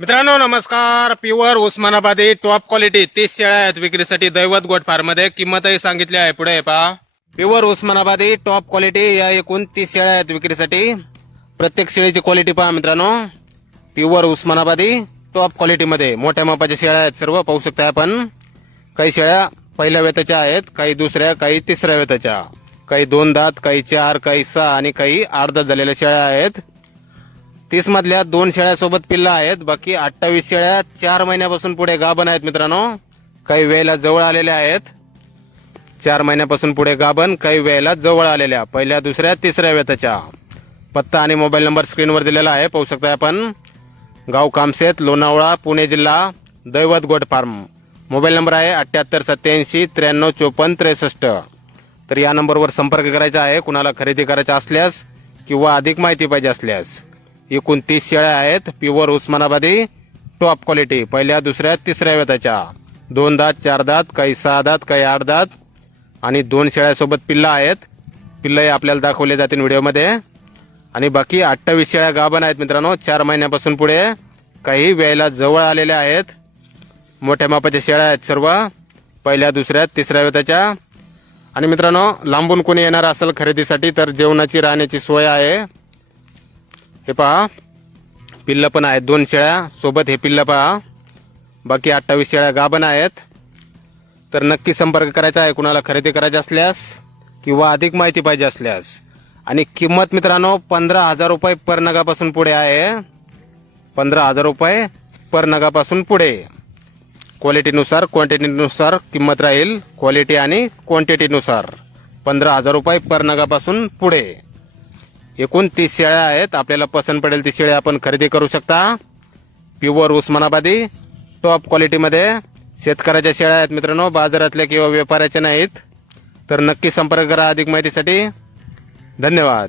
मित्रांनो नमस्कार. प्युअर उस्मानाबादी top quality 30 शेळ्या आहेत विक्रीसाठी दैवत गोट फार्म मध्ये. किंमतही सांगितली आहे पुढे पहा. प्युअर उस्मानाबादी टॉप क्वालिटी या एकूण 30 शेळ्या आहेत विक्रीसाठी. प्रत्येक शेळीची क्वालिटी पहा मित्रांनो. प्युअर उस्मानाबादी टॉप क्वालिटी मध्ये मोठ्या मापाच्या शेळ्या आहेत सर्व. पाहू शकता आपण. काही शेळ्या पहिल्या वेताच्या आहेत, काही दुसऱ्या, काही तिसऱ्या वेताच्या, काही 2 दात, काही 4, काही 6 आणि काही 8 दात झालेल्या शेळ्या आहेत. 30 मधल्या 2 शेळ्यासोबत पिल्ला आहेत. बाकी 28 शेळ्या 4 महिन्यापासून पुढे गाभण आहेत मित्रांनो. काही वेळेला जवळ आलेल्या आहेत. 4 महिन्यापासून पुढे गाभण, काही वेळेला जवळ आलेल्या पहिल्या, दुसऱ्या, तिसऱ्या वेताच्या. पत्ता आणि मोबाईल नंबर स्क्रीनवर दिलेला आहे, पाहू शकता आपण. गाव कामशेत, लोणावळा, पुणे जिल्हा. दैवत गोट फार्म. मोबाईल नंबर आहे 7887 93 54 63. तर या नंबरवर संपर्क करायचा आहे कुणाला खरेदी करायचा असल्यास किंवा अधिक माहिती पाहिजे असल्यास. एकूण 30 शेळ्या आहेत प्युअर उस्मानाबादी टॉप क्वालिटी. पहिल्या, दुसऱ्या, तिसऱ्या वेताच्या. 2 दात, 4 दात, काही 6 दात, काही 8 दात आणि 2 शेळ्यासोबत पिल्ला आहेत. पिल्लंही आपल्याला दाखवले जातील व्हिडिओमध्ये. आणि बाकी 28 शेळ्या गाभण आहेत मित्रांनो 4 महिन्यापासून पुढे. काही वेळेला जवळ आलेल्या आहेत. मोठ्या मापाच्या शेळ्या आहेत सर्व. पहिल्या, दुसऱ्या, तिसऱ्या वेताच्या. आणि मित्रांनो लांबून कोणी येणार असेल खरेदीसाठी तर जेवणाची, राहण्याची सोय आहे. हे पहा, पिल्लं पण आहेत 2 शेळ्या सोबत. हे पिल्लं पहा. बाकी 28 शेळ्या गाभण आहेत. तर नक्की संपर्क करायचा आहे कुणाला खरेदी करायची असल्यास किंवा अधिक माहिती पाहिजे असल्यास. आणि किंमत मित्रांनो 15,000 रुपये पर नगापासून पुढे आहे. 15,000 रुपये पर नगापासून पुढे. क्वालिटीनुसार, क्वांटिटीनुसार किंमत राहील. क्वालिटी आणि क्वांटिटीनुसार 15,000 रुपये पर नगापासून पुढे. एकूण 30 शेळ्या आहेत. आपल्याला पसंत पडेल ती शेळ्या आपण खरेदी करू शकता. प्युअर उस्मानाबादी टॉप क्वालिटीमध्ये शेतकऱ्याच्या शेळ्या आहेत मित्रांनो, बाजारातल्या किंवा व्यापाऱ्याच्या नाहीत. तर नक्की संपर्क करा अधिक माहितीसाठी. धन्यवाद.